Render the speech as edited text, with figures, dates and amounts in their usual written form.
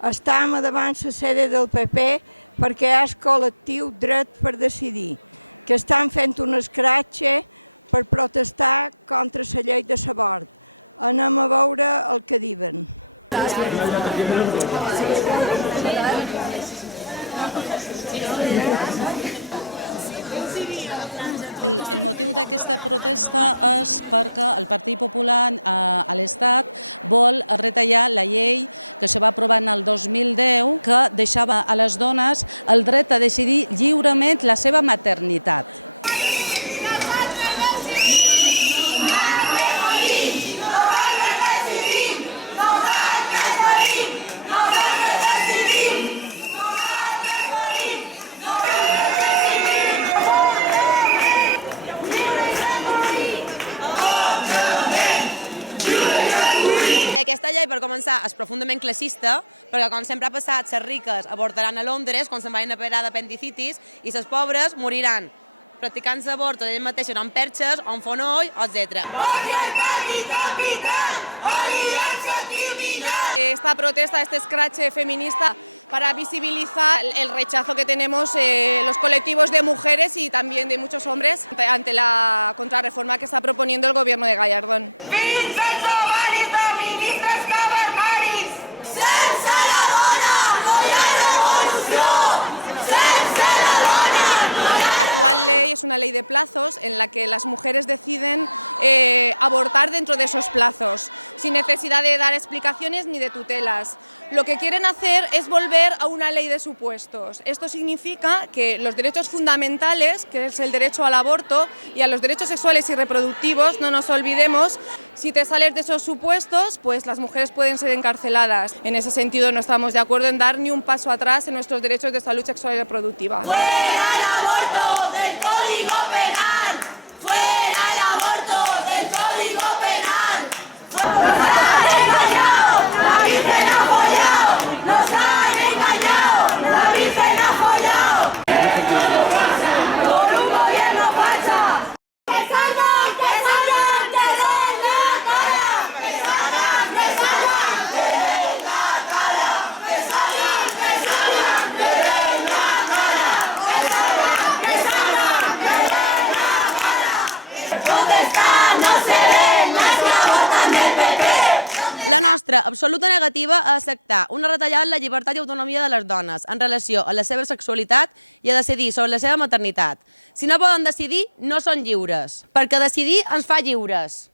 Estem davant la sede del PP perquè és col·lectiu Dret per Decidir, que estan fent un escratxe per protestar contra la llei de l'abort. Anem a veure el que diuen. El motiu d'aquesta protesta és perquè el Partit Popular a l'Estat vol retallar la llei que se va aprovar en el 2010 que deixava a les dones el dret a decidir lliurement la seva maternitat. Aquesta llei, per començar, és profundament classista, perquè com sempre ha passat, les riques avortaran a Londres quan se'n vagin a operar d'apendicitis i les pobres moriran practicant l'avorto d'elles mateixes en perxes o en fonoll, etc. Esta protesta, este escrache feminista, para visibilizar el rechazo que tenemos los colectivos de mujeres y también de muchos hombres ante la contrarreforma que está proponiendo el gobierno de Gallardón. La actual ley es una ley de plazos en la que las mujeres deciden abortar dentro de esos plazos, sin necesidad de dar explicaciones ni de tutelas. Lo que quieren hacer es volver a una ley de supuestos. Esto significa que los derechos fundamentales, que es el derecho al aborto y a los derechos sexuales y reproductivos, no nos olvidemos, si te sales de esos supuestos, pues las mujeres pueden ser encarceladas. En ese sentido no estamos de acuerdo en dar ni un paso atrás en nuestros derechos de salud sexual y reproductiva. ¡Fuera el aborto del Código Penal! ¡Fuera el aborto del Código Penal! ¡Nos han engañado! ¡La Virgen ha follado! ¡Nos han engañado! ¡La Virgen ha follado! ¡Por un gobierno falso! ¡Que salgan! ¡Que salgan! ¡Que den la cara! ¡Que salgan! ¡Que salgan! ¡Que den la cara! ¡Que salgan! ¡Que salgan! ¡Que den la cara! ¡Que salgan! ¡Que salgan! ¡Que den la cara! ¿Dónde están? No se ven las que abortan del PP. La nostra absoluta negativa a acceptar una retallada en la llibertat i autonomia de les dones en relació a la seva sexualitat i a decidir sobre la seva maternitat. Si no poden decidir, no són lliures, perquè decidir ens fa lliures.